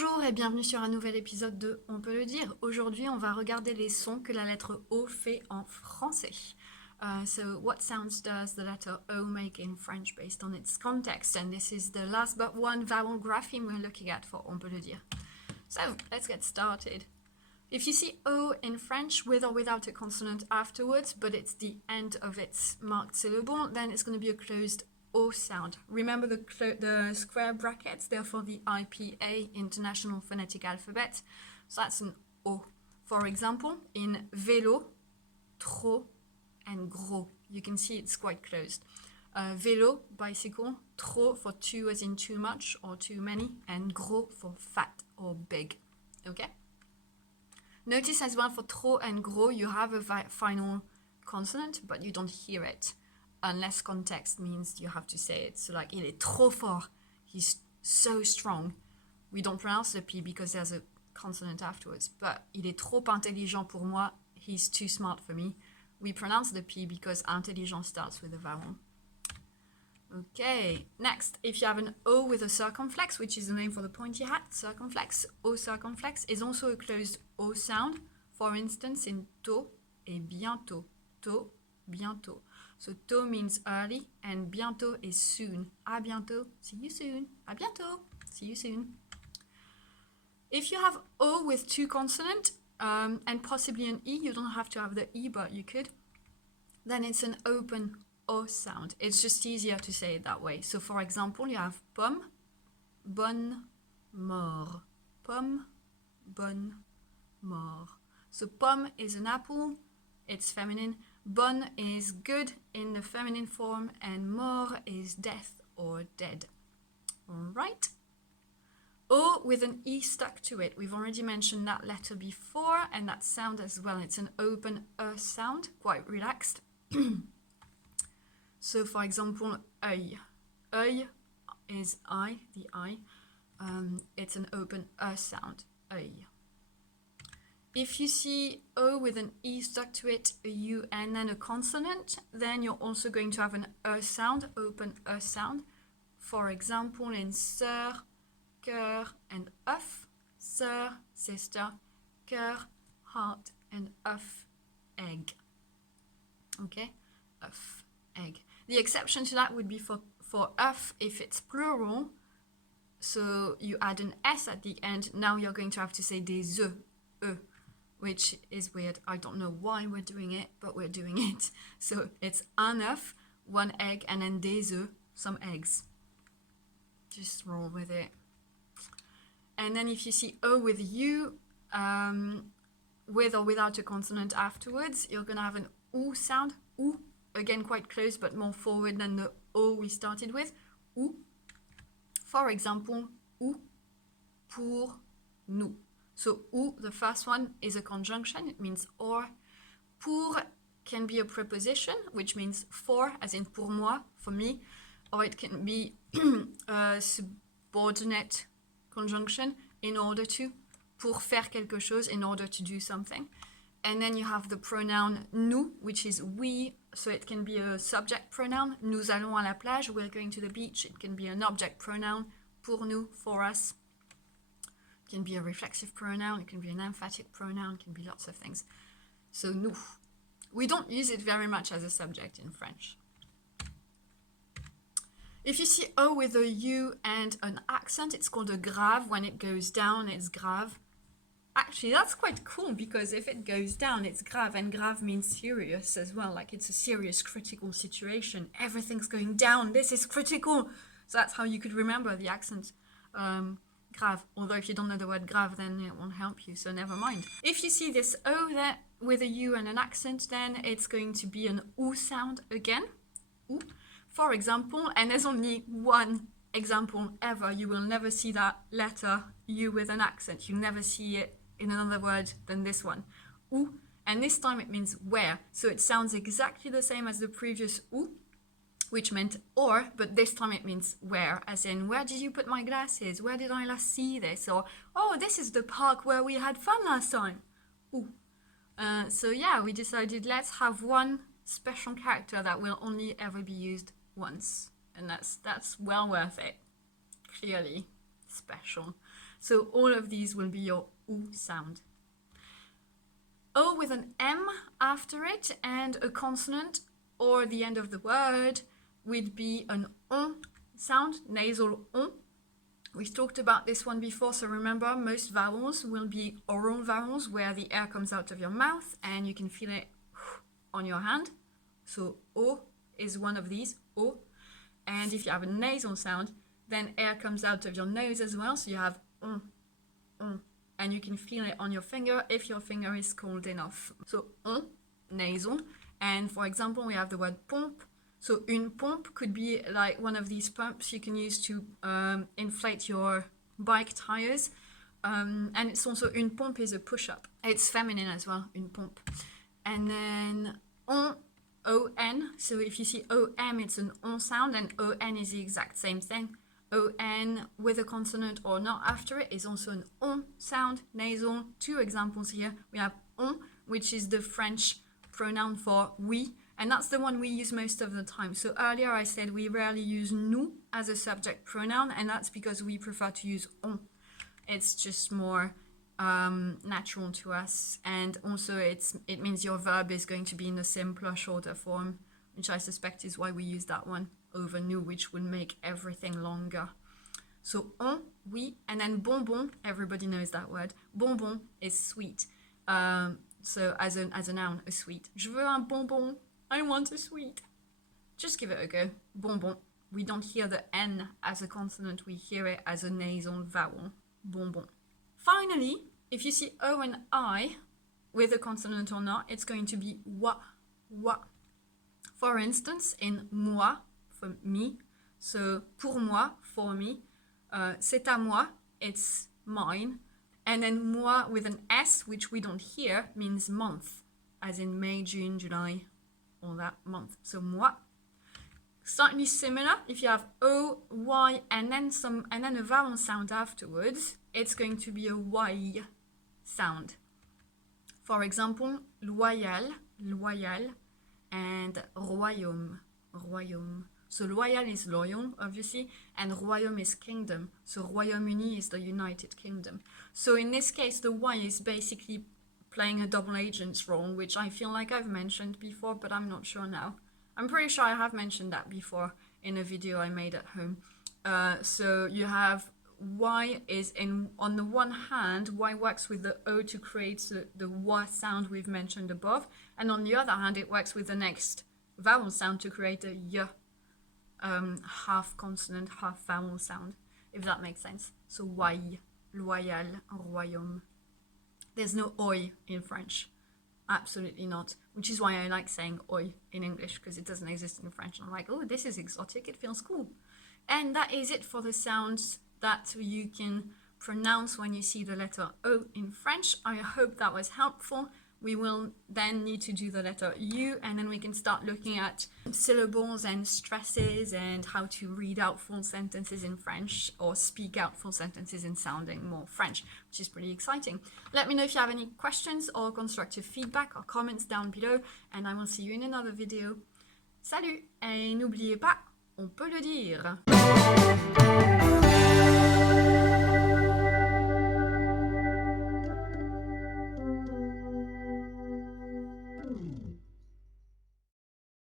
Bonjour et bienvenue sur un nouvel épisode de On peut le dire. Aujourd'hui, on va regarder les sons que la lettre O fait en français. So, what sounds does the letter O make in French based on its context? And this is the last but one vowel grapheme we're looking at for On peut le dire. So, let's get started. If you see O in French with or without a consonant afterwards, but it's the end of its marked syllable, then it's going to be a closed O sound. Remember the square brackets, they're for the IPA, International Phonetic Alphabet. So that's an O. For example, in vélo, trop, and gros. You can see it's quite closed. Vélo, bicycle, trop for too as in too much or too many, and gros for fat or big. Okay? Notice as well for trop and gros, you have a final consonant, but you don't hear it. Unless context means you have to say it. So like, il est trop fort. He's so strong. We don't pronounce the P because there's a consonant afterwards. But il est trop intelligent pour moi. He's too smart for me. We pronounce the P because intelligent starts with a vowel. Okay, next, if you have an O with a circumflex, which is the name for the pointy hat, circumflex, O circumflex is also a closed O sound. For instance, in tôt et bientôt. Tôt, bientôt. So tôt means early and bientôt is soon. À bientôt, see you soon. À bientôt, see you soon. If you have O with two consonants and possibly an E, you don't have to have the E, but you could, then it's an open O sound. It's just easier to say it that way. So for example, you have pomme, bonne, mort. Pomme, bonne, mort. So pomme is an apple, it's feminine. Bonne is good in the feminine form, and mort is death or dead. All right. O with an E stuck to it. We've already mentioned that letter before, and that sound as well. It's an open sound, quite relaxed. So for example, œil. Œil is I, the I. It's an open sound, œil. If you see O with an E stuck to it, a U, and then a consonant, then you're also going to have an sound, open sound. For example, in sœur, cœur, and œuf. Sœur, sister, cœur, heart, and œuf, egg. Okay, œuf, egg. The exception to that would be for œuf if it's plural. So you add an S at the end. Now you're going to have to say des œufs, œufs, which is weird. I don't know why we're doing it, but we're doing it. So it's un œuf, one egg, and then des œufs, some eggs. Just roll with it. And then if you see O with U, with or without a consonant afterwards, you're going to have an OO sound. OO, again quite close, but more forward than the O we started with. OO. For example, OO, pour, nous. So, ou, the first one, is a conjunction. It means or. Pour can be a preposition, which means for, as in pour moi, for me. Or it can be a subordinate conjunction, in order to. Pour faire quelque chose, in order to do something. And then you have the pronoun nous, which is we. So it can be a subject pronoun. Nous allons à la plage. We're going to the beach. It can be an object pronoun. Pour nous, for us. It can be a reflexive pronoun, it can be an emphatic pronoun, it can be lots of things. So nous. We don't use it very much as a subject in French. If you see O with a U and an accent, it's called a grave. When it goes down, it's grave. Actually, that's quite cool because if it goes down, it's grave, and grave means serious as well. Like it's a serious, critical situation. Everything's going down. This is critical. So that's how you could remember the accent. Grave. Although if you don't know the word grave, then it won't help you, so never mind. If you see this O there with a U and an accent, then it's going to be an OO sound again. OO. For example, and there's only one example ever, you will never see that letter U with an accent. You'll never see it in another word than this one. OO. And this time it means where. So it sounds exactly the same as the previous OO, which meant or, but this time it means where, as in, where did you put my glasses? Where did I last see this? Or, oh, this is the park where we had fun last time. Ooh. So yeah, we decided let's have one special character that will only ever be used once. And that's well worth it. Clearly special. So all of these will be your OO sound. O with an M after it and a consonant or the end of the word would be an on sound, nasal on. We've talked about this one before, so remember most vowels will be oral vowels where the air comes out of your mouth and you can feel it on your hand. So O is one of these, O. And if you have a nasal sound, then air comes out of your nose as well, so you have on, and you can feel it on your finger if your finger is cold enough. So on, nasal, and for example we have the word pompe. So une pompe could be like one of these pumps you can use to inflate your bike tires, and it's also une pompe is a push-up. It's feminine as well, une pompe. And then on, on, so if you see om, it's an on sound, and on is the exact same thing. On with a consonant or not after it is also an on sound, nasal. Two examples here. We have on, which is the French pronoun for we, and that's the one we use most of the time. So earlier I said we rarely use nous as a subject pronoun, and that's because we prefer to use on. It's just more natural to us, and also it means your verb is going to be in a simpler, shorter form, which I suspect is why we use that one over nous, which would make everything longer. So on, oui, and then bonbon, everybody knows that word. Bonbon is sweet. So as a noun, a sweet. Je veux un bonbon. I want a sweet. Just give it a go. Bonbon. We don't hear the N as a consonant, we hear it as a nasal vowel. Bonbon. Finally, if you see O and I with a consonant or not, it's going to be wa, wa. For instance, in moi, for me, so pour moi, for me, c'est à moi, it's mine, and then moi with an S, which we don't hear, means month, as in May, June, July, all that month. So moi. Slightly similar, if you have O, Y, and then a vowel sound afterwards, it's going to be a Y sound. For example, loyal, loyal, and royaume, royaume. So loyal is loyal, obviously, and royaume is kingdom. So Royaume-Uni is the United Kingdom. So in this case, the Y is basically playing a double agent's role, which I feel like I've mentioned before, but I'm not sure now. I'm pretty sure I have mentioned that before in a video I made at home. So you have Y is on the one hand, Y works with the O to create the wa sound we've mentioned above, and on the other hand, it works with the next vowel sound to create a y, half consonant, half vowel sound, if that makes sense. So Y, loyal, royaume. There's no oi in French. Absolutely not. Which is why I like saying oi in English, because it doesn't exist in French. And I'm like, oh, this is exotic, it feels cool. And that is it for the sounds that you can pronounce when you see the letter O in French. I hope that was helpful. We will then need to do the letter U, and then we can start looking at syllables and stresses and how to read out full sentences in French or speak out full sentences in sounding more French, which is pretty exciting. Let me know if you have any questions or constructive feedback or comments down below, and I will see you in another video. Salut, et n'oubliez pas, on peut le dire.